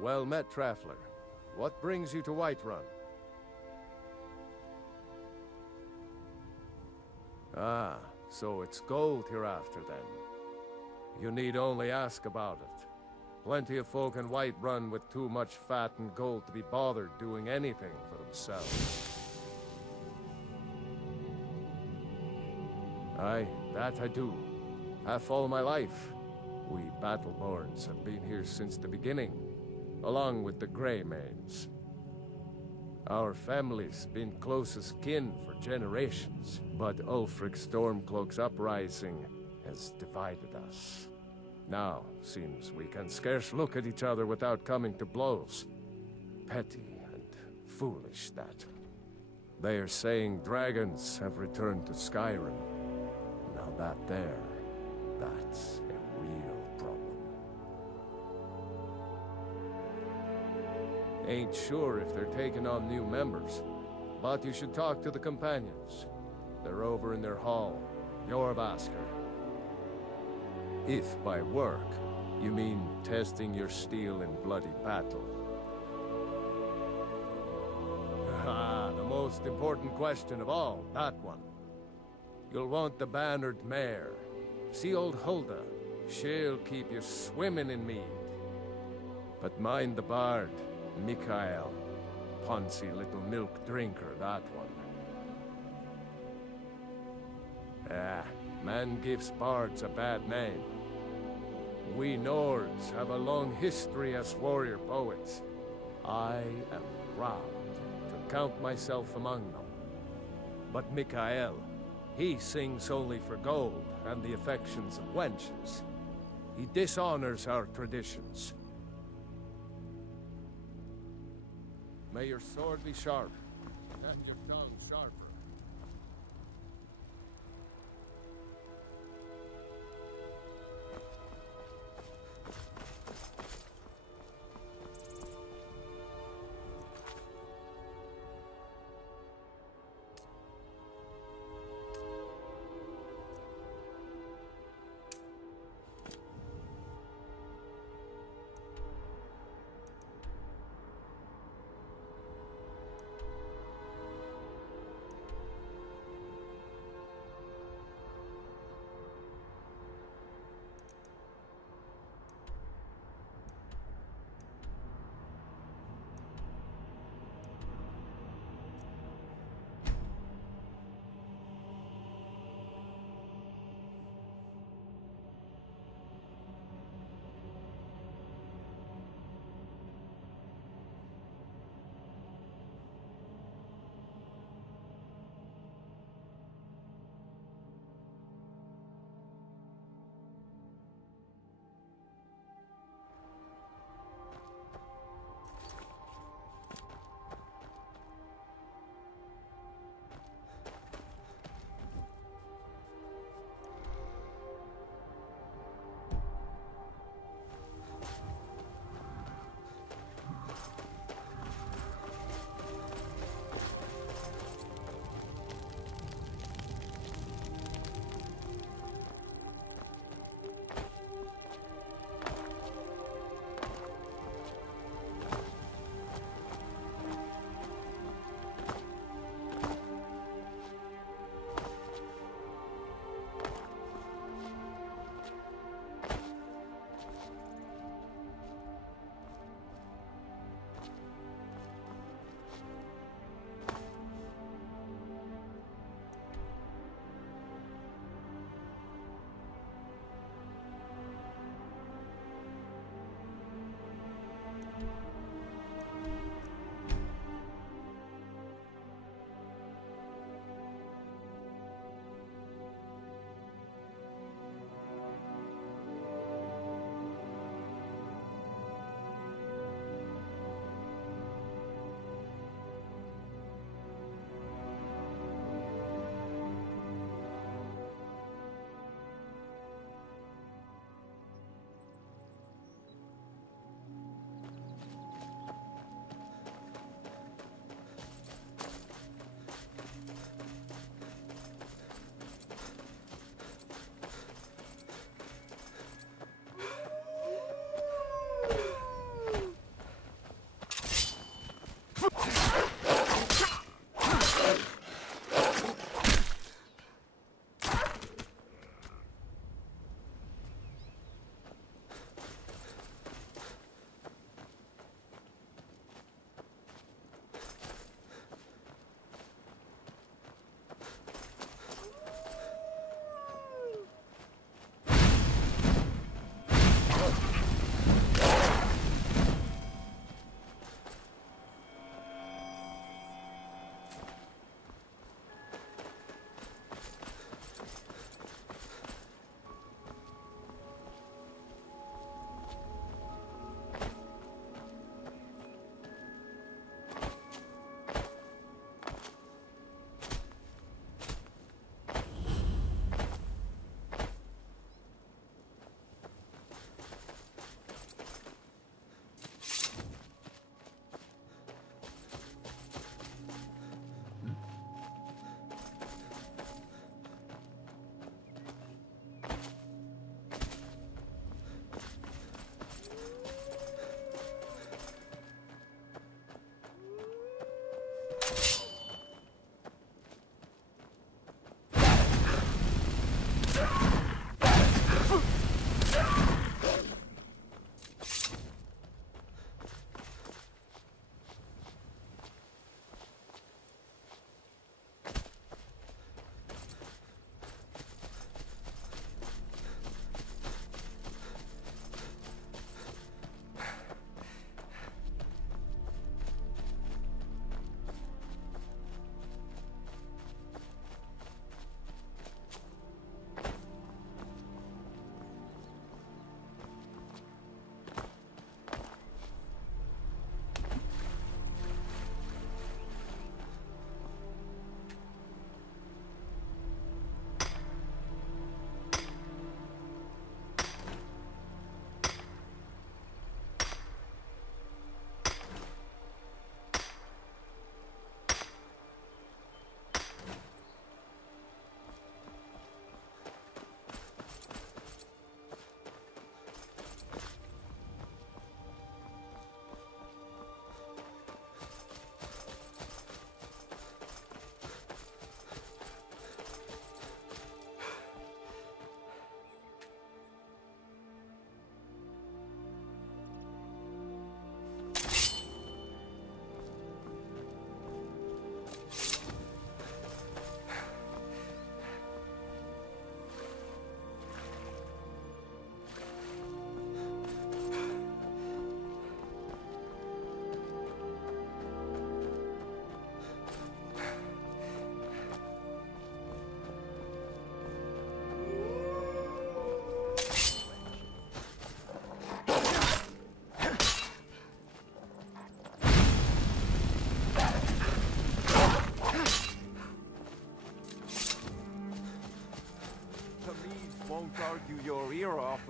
Well met, Traveler. What brings you to Whiterun? Ah, so it's gold you're after then. You need only ask about it. Plenty of folk in Whiterun with too much fat and gold to be bothered doing anything for themselves. Aye, that I do. Half all my life. We Battleborns have been here since the beginning, along with the Greymanes. Our family's been closest kin for generations, but Ulfric's Stormcloak's uprising has divided us. Now, seems we can scarce look at each other without coming to blows. Petty and foolish, that. They are saying dragons have returned to Skyrim. Now that's a real problem. Ain't sure if they're taking on new members, but you should talk to the companions. They're over in their hall, Jorvaskr. If by work, you mean testing your steel in bloody battle. Ah, the most important question of all, that one. You'll want the bannered mare. See old Hulda. She'll keep you swimming in mead. But mind the bard, Mikael. Poncy little milk drinker, that one. Ah, man gives bards a bad name. We Nords have a long history as warrior poets. I am proud to count myself among them. But Mikael, he sings only for gold and the affections of wenches. He dishonors our traditions. May your sword be sharp, and your tongue sharper.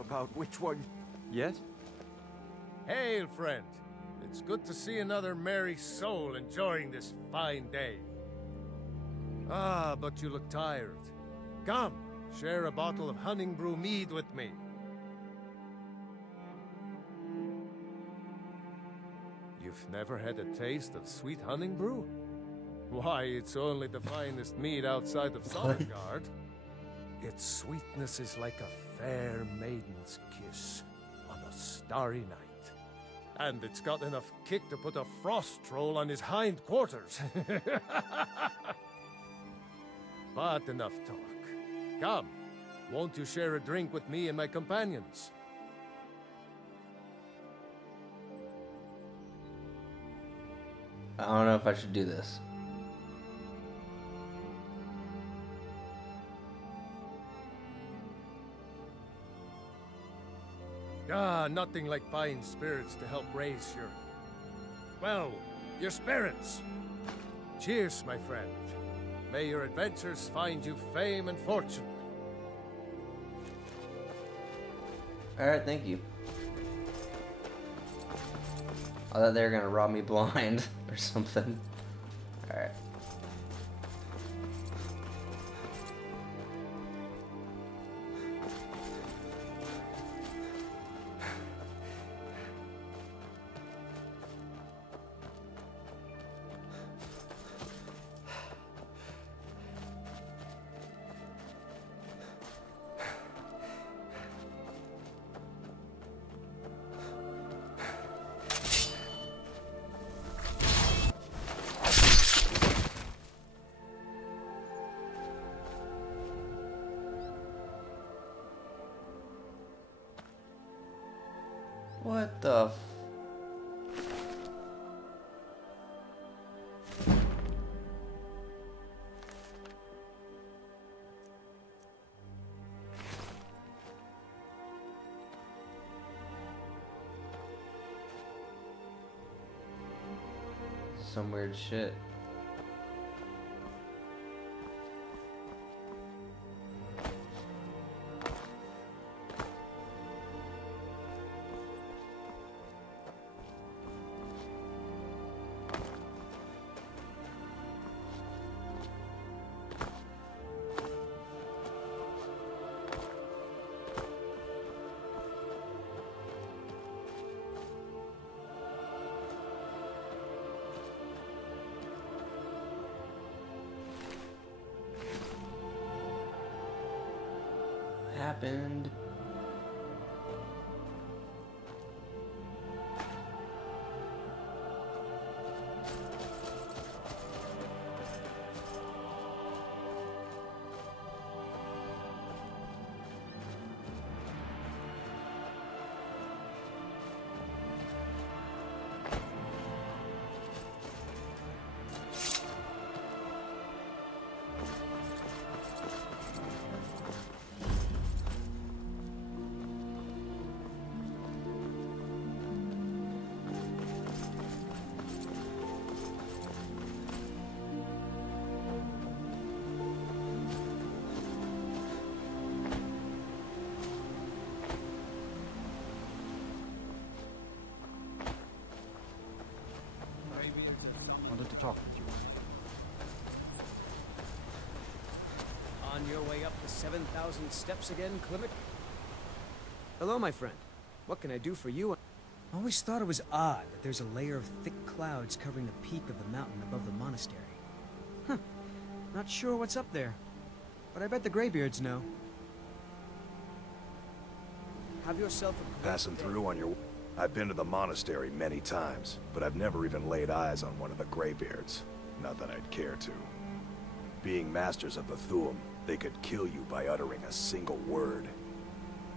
about which one yet. Hail, friend. It's good to see another merry soul enjoying this fine day. Ah, but you look tired. Come, share a bottle of Hunting Brew mead with me. You've never had a taste of sweet Hunting Brew? Why, it's only the finest mead outside of Sonnengard. Its sweetness is like a fair maiden's kiss on a starry night. And it's got enough kick to put a frost troll on his hind quarters. But enough talk. Come, won't you share a drink with me and my companions? I don't know if I should do this. Ah, nothing like fine spirits to help raise your spirits. Cheers, my friend. May your adventures find you fame and fortune. Alright, thank you. I thought they were gonna rob me blind or something. Alright. What the some weird shit. Happened. Talk with you. On your way up the 7,000 steps again, Clement? Hello, my friend. What can I do for you? I always thought it was odd that there's a layer of thick clouds covering the peak of the mountain above the monastery. Huh. Not sure what's up there, but I bet the Greybeards know. Have yourself a Passing through on your... I've been to the monastery many times, but I've never even laid eyes on one of the Greybeards. Not that I'd care to. Being masters of the Thuum, they could kill you by uttering a single word.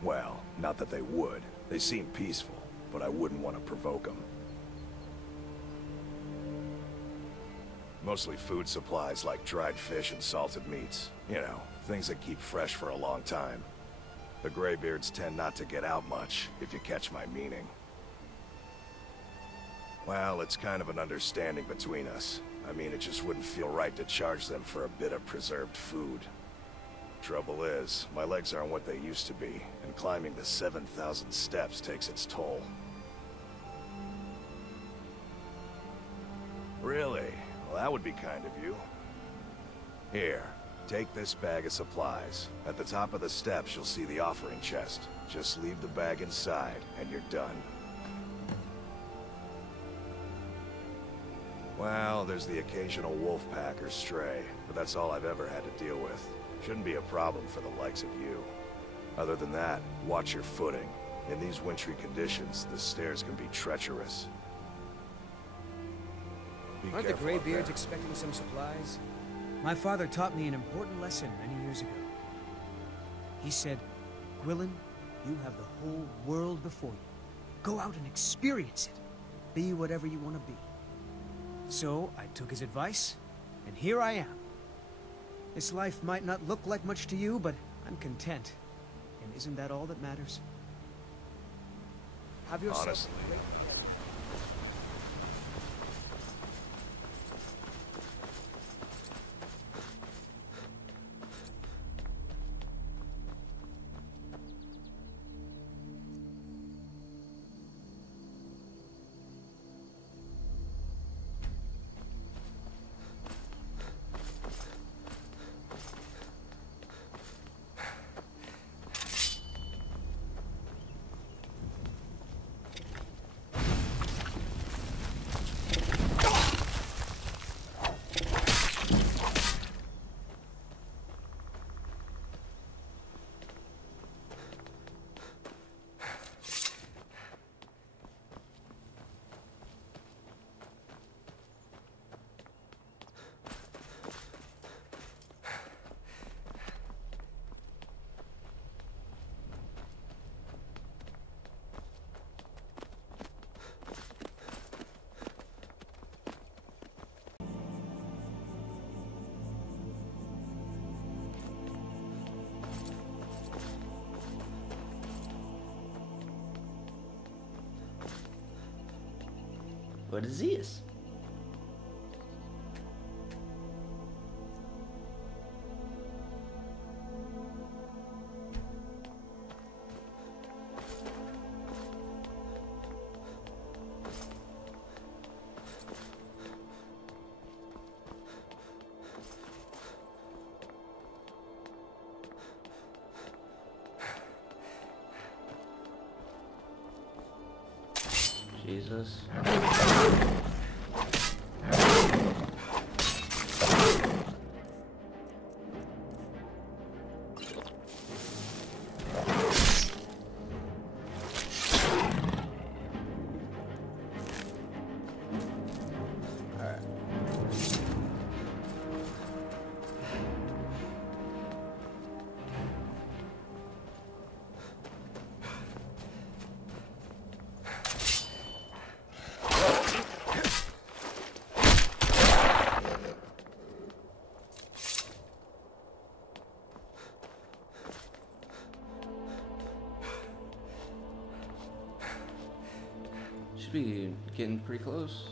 Well, not that they would. They seem peaceful, but I wouldn't want to provoke them. Mostly food supplies like dried fish and salted meats. You know, things that keep fresh for a long time. The Greybeards tend not to get out much, if you catch my meaning. Well, it's kind of an understanding between us. I mean, it just wouldn't feel right to charge them for a bit of preserved food. Trouble is, my legs aren't what they used to be, and climbing the 7,000 steps takes its toll. Really? Well, that would be kind of you. Here, take this bag of supplies. At the top of the steps, you'll see the offering chest. Just leave the bag inside, and you're done. Well, there's the occasional wolf pack or stray, but that's all I've ever had to deal with. Shouldn't be a problem for the likes of you. Other than that, watch your footing. In these wintry conditions, the stairs can be treacherous. Be Aren't the careful up Greybeards there. expecting some supplies? My father taught me an important lesson many years ago. He said, Gwilyn, you have the whole world before you. Go out and experience it. Be whatever you want to be. So I took his advice, and here I am. This life might not look like much to you, but I'm content. And isn't that all that matters? Have yourself Honestly. a great day. What is this? Jesus. Should be getting pretty close.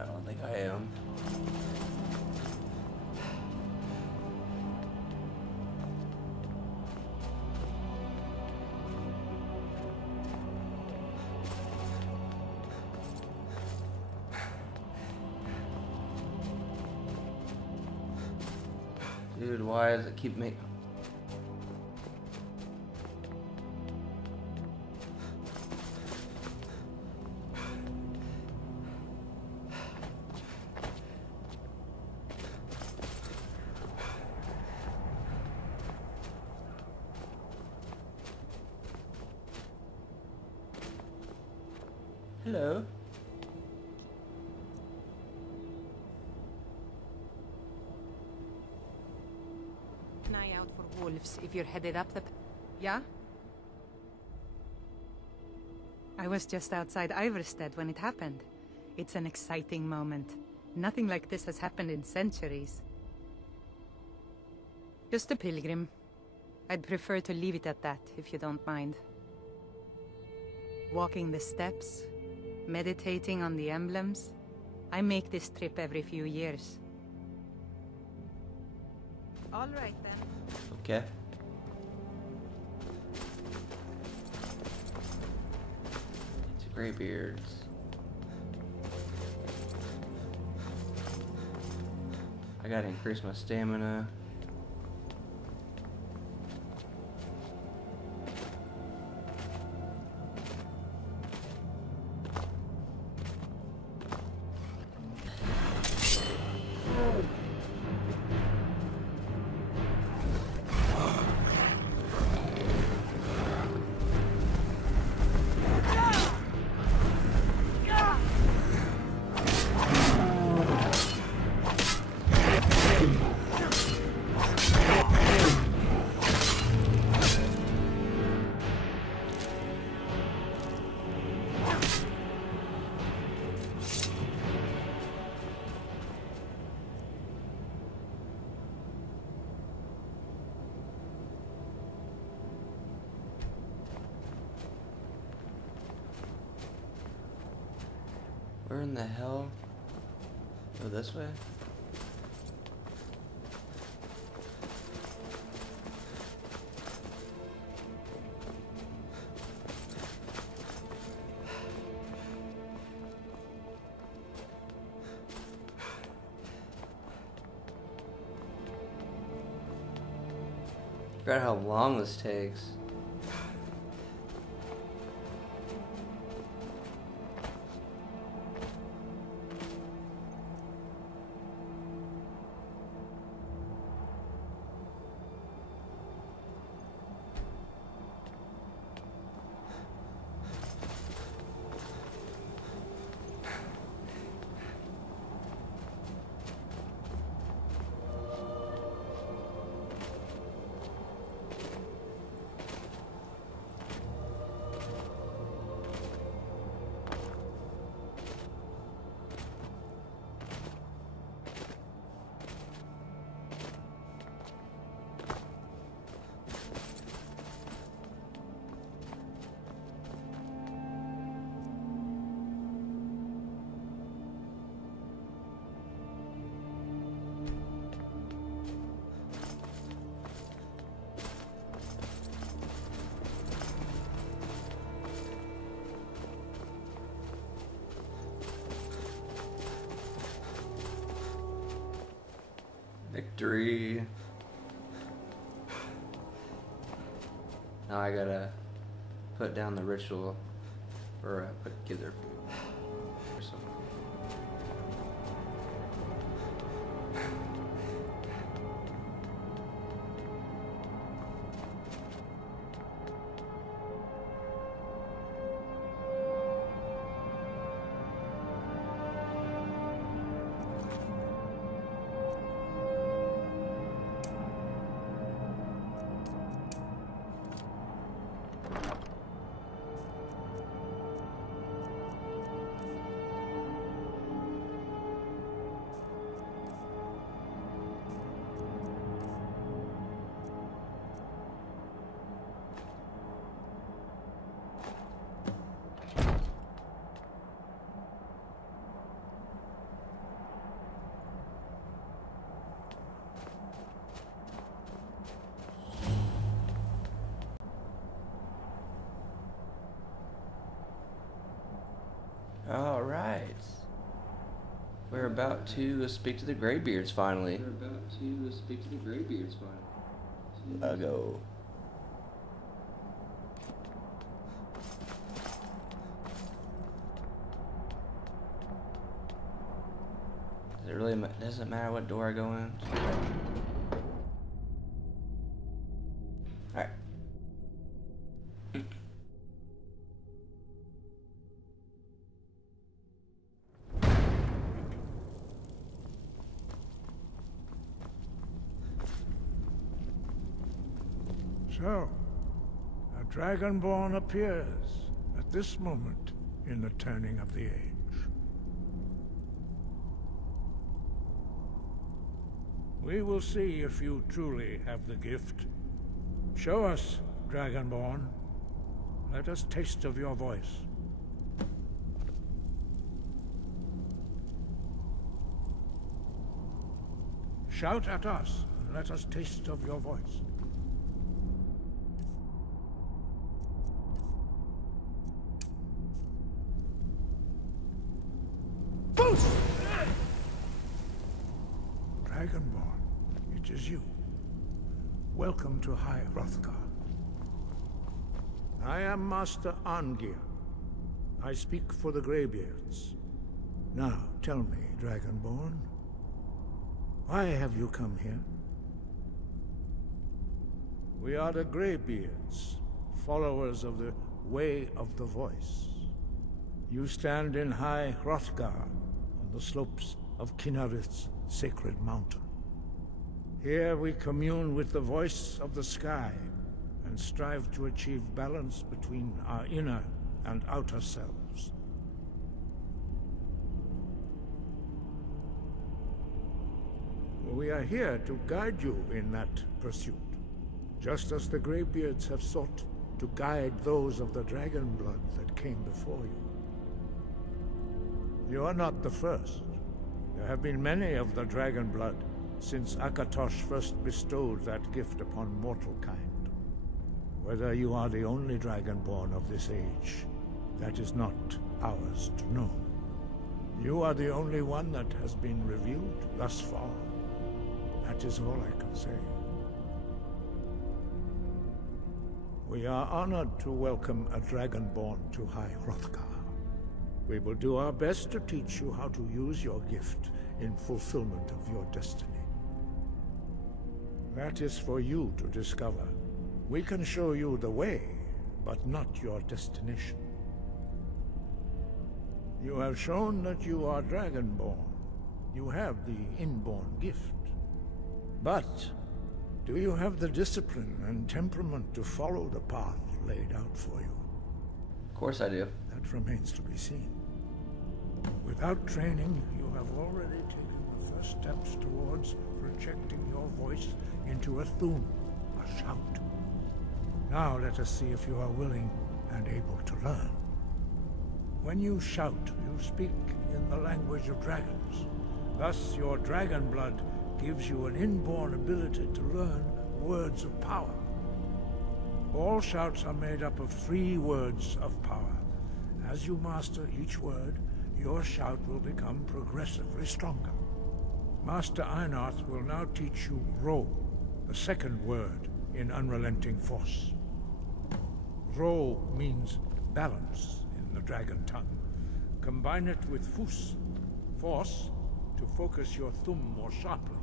I don't think I am. Dude, why does it keep making... Hello. out for wolves if you're headed up the... Yeah? I was just outside Iverstead when it happened. It's an exciting moment. Nothing like this has happened in centuries. Just a pilgrim. I'd prefer to leave it at that, if you don't mind. Walking the steps, meditating on the emblems. I make this trip every few years. All right, then. Okay. It's Greybeards. I gotta increase my stamina. Where in the hell? Go this way? Forgot how long this takes. Victory. Now I gotta put down the ritual, or give their food or something. All right. We're about to speak to the Greybeards finally. I'll go. Does it really doesn't matter what door I go in? All right. So, a Dragonborn appears at this moment in the turning of the age. We will see if you truly have the gift. Show us, Dragonborn. Let us taste of your voice. Shout at us, and let us taste of your voice. Boost! Dragonborn, it is you. Welcome to High Hrothgar. I am Master Arngir. I speak for the Greybeards. Now, tell me, Dragonborn, why have you come here? We are the Greybeards, followers of the Way of the Voice. You stand in High Hrothgar, on the slopes of Kinnarith's sacred mountain. Here we commune with the voice of the sky, and strive to achieve balance between our inner and outer selves. We are here to guide you in that pursuit, just as the Greybeards have sought to guide those of the dragon blood that came before you. You are not the first. There have been many of the dragon blood since Akatosh first bestowed that gift upon mortal kind. Whether you are the only dragonborn of this age, that is not ours to know. You are the only one that has been revealed thus far. That is all I can say. We are honored to welcome a dragonborn to High Hrothgar. We will do our best to teach you how to use your gift in fulfillment of your destiny. That is for you to discover. We can show you the way, but not your destination. You have shown that you are dragonborn. You have the inborn gift. But do you have the discipline and temperament to follow the path laid out for you? Of course I do. That remains to be seen. Without training, you have already taken the first steps towards projecting your voice into a thum, a shout. Now let us see if you are willing and able to learn. When you shout, you speak in the language of dragons. Thus, your dragon blood gives you an inborn ability to learn words of power. All shouts are made up of 3 words of power. As you master each word, your shout will become progressively stronger. Master Einarth will now teach you Ro, the second word in Unrelenting Force. Ro means balance in the dragon tongue. Combine it with Fus, force, to focus your thumb more sharply.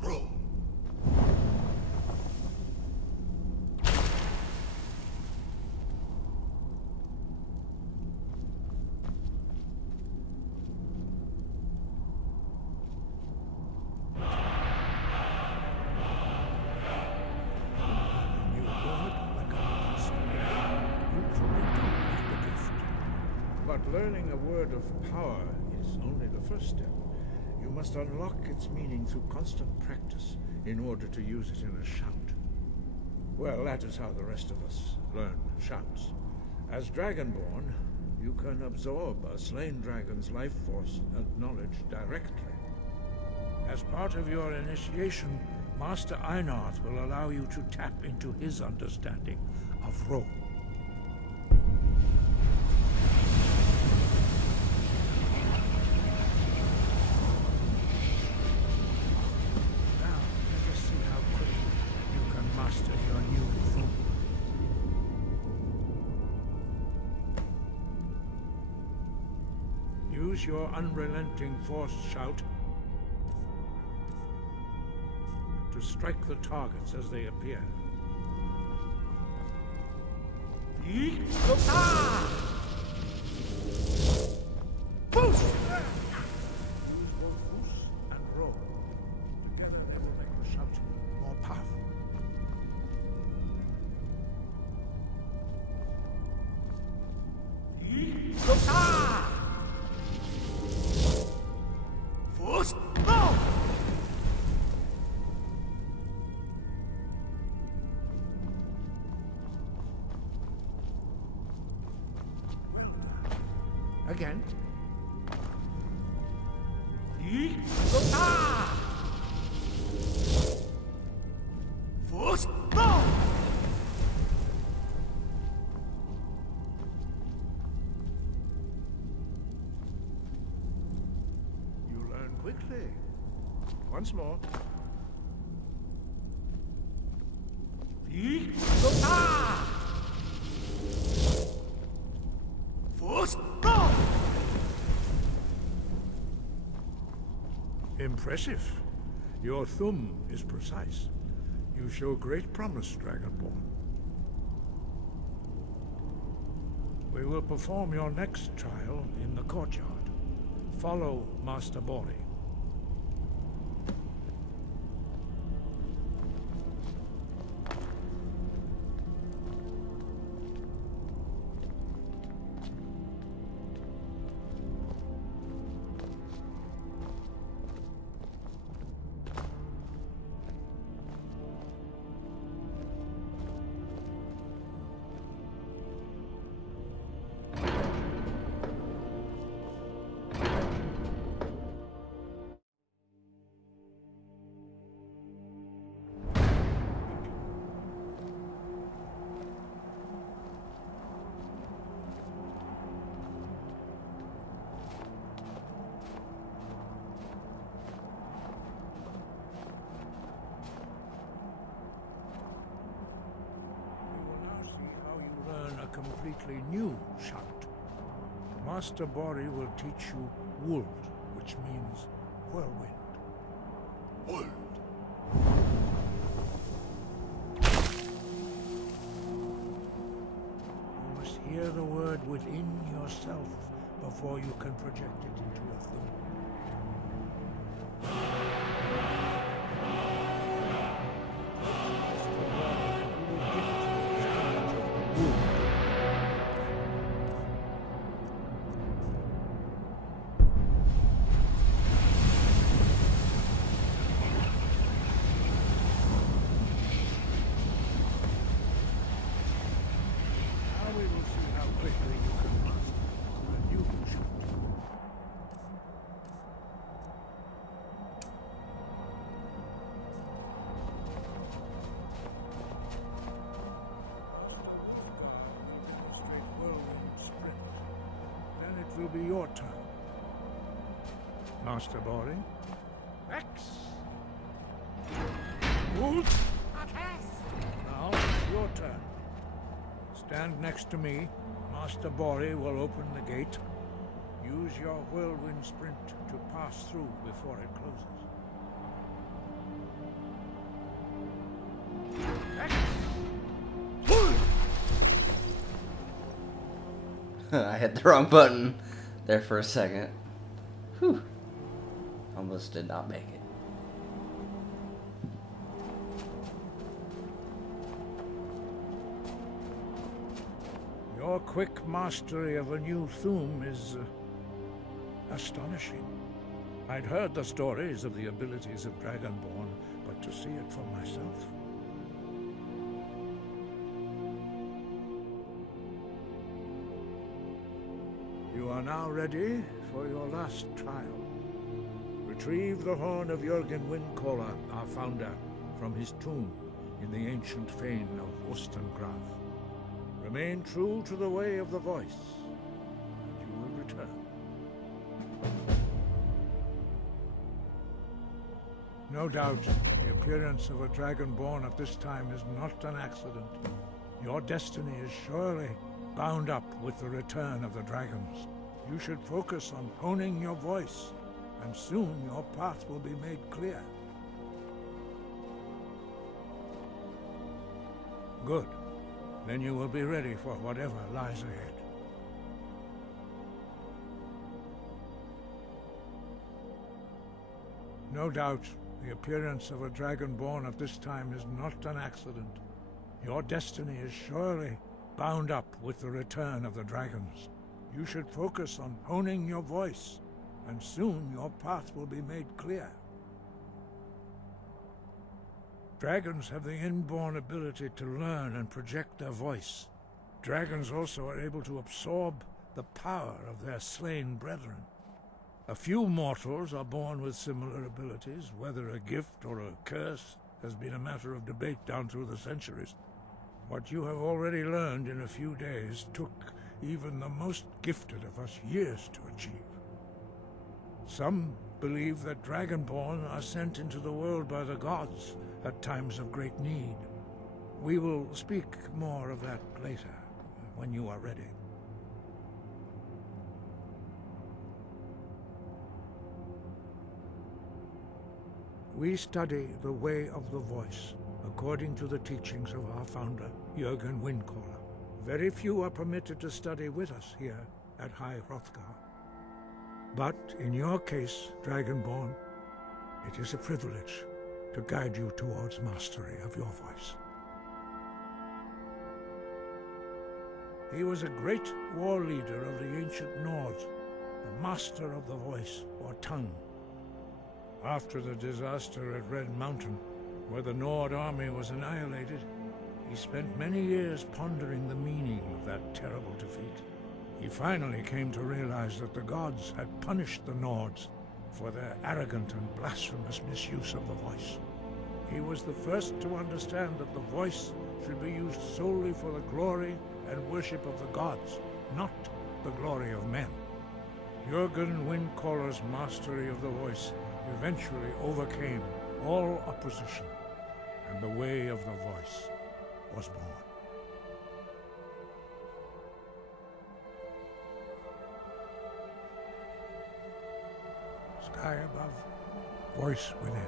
Ro. Learning a word of power is only the first step. You must unlock its meaning through constant practice in order to use it in a shout. Well, that is how the rest of us learn shouts. As Dragonborn, you can absorb a slain dragon's life force and knowledge directly. As part of your initiation, Master Einarth will allow you to tap into his understanding of Ro. Use your unrelenting force shout to strike the targets as they appear. Use both Fus and Ro. Together they will make the shout more powerful. again. Ah! Force! Go! You learn quickly. Once more. Ah! Force! Go! Impressive. Your thumb is precise. You show great promise, Dragonborn. We will perform your next trial in the courtyard. Follow Master Bori. Completely new shout. Master Bori will teach you Wold, which means whirlwind. Wold. You must hear the word within yourself before you can project it into a thing. Will be your turn. Master Bori. X. Wold. Now, your turn. Stand next to me. Master Bori will open the gate. Use your whirlwind sprint to pass through before it closes. X. I hit the wrong button there for a second. Whew. Almost did not make it. Your quick mastery of a new thum is astonishing. I'd heard the stories of the abilities of Dragonborn, but to see it for myself. You are now ready for your last trial. Retrieve the horn of Jürgen Windcaller, our founder, from his tomb in the ancient fane of Ostengraf. Remain true to the way of the voice, and you will return. No doubt, the appearance of a Dragonborn at this time is not an accident. Your destiny is surely bound up with the return of the dragons. You should focus on honing your voice, and soon your path will be made clear. Good. Then you will be ready for whatever lies ahead. No doubt, the appearance of a Dragonborn at this time is not an accident. Your destiny is surely bound up with the return of the dragons. You should focus on honing your voice, and soon your path will be made clear. Dragons have the inborn ability to learn and project their voice. Dragons also are able to absorb the power of their slain brethren. A few mortals are born with similar abilities. Whether a gift or a curse has been a matter of debate down through the centuries. What you have already learned in a few days took even the most gifted of us years to achieve. Some believe that Dragonborn are sent into the world by the gods at times of great need. We will speak more of that later, when you are ready. We study the way of the voice, according to the teachings of our founder, Jürgen Windcaller. Very few are permitted to study with us here at High Hrothgar. But in your case, Dragonborn, it is a privilege to guide you towards mastery of your voice. He was a great war leader of the ancient Nords, the master of the voice, or tongue. After the disaster at Red Mountain, where the Nord army was annihilated, he spent many years pondering the meaning of that terrible defeat. He finally came to realize that the gods had punished the Nords for their arrogant and blasphemous misuse of the voice. He was the first to understand that the voice should be used solely for the glory and worship of the gods, not the glory of men. Jürgen Windcaller's mastery of the voice eventually overcame all opposition, and the way of the voice was born. Sky above, voice within.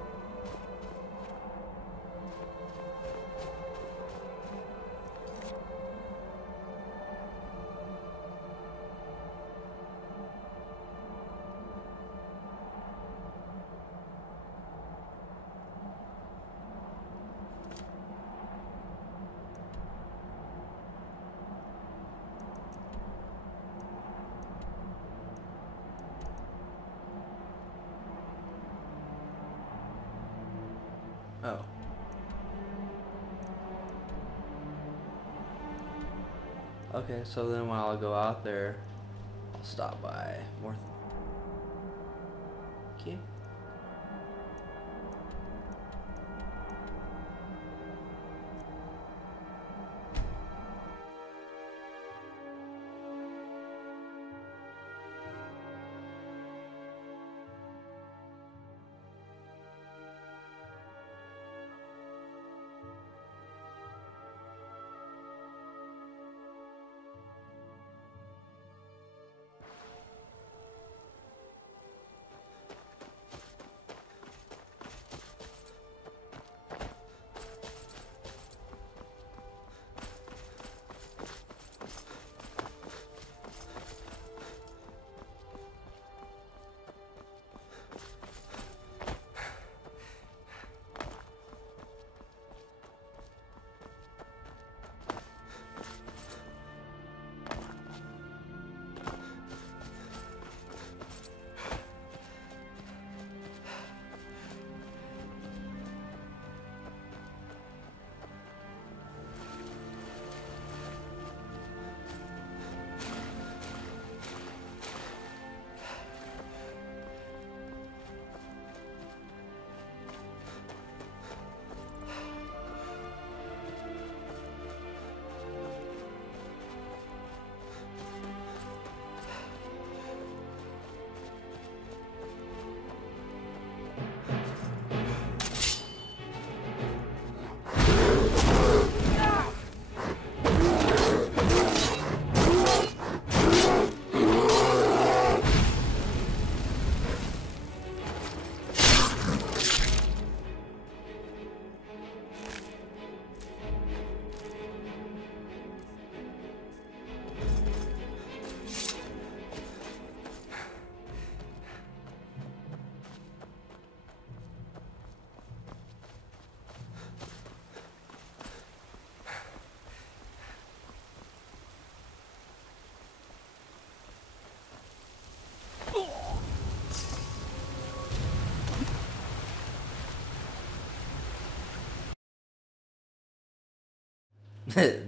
Oh. Okay, so then when I'll go out there, I'll stop by more. Okay.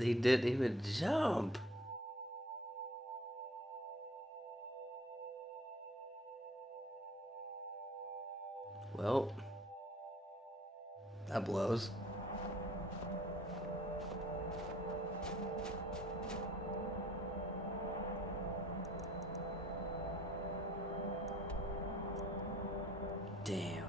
He didn't even jump. Well, that blows. Damn.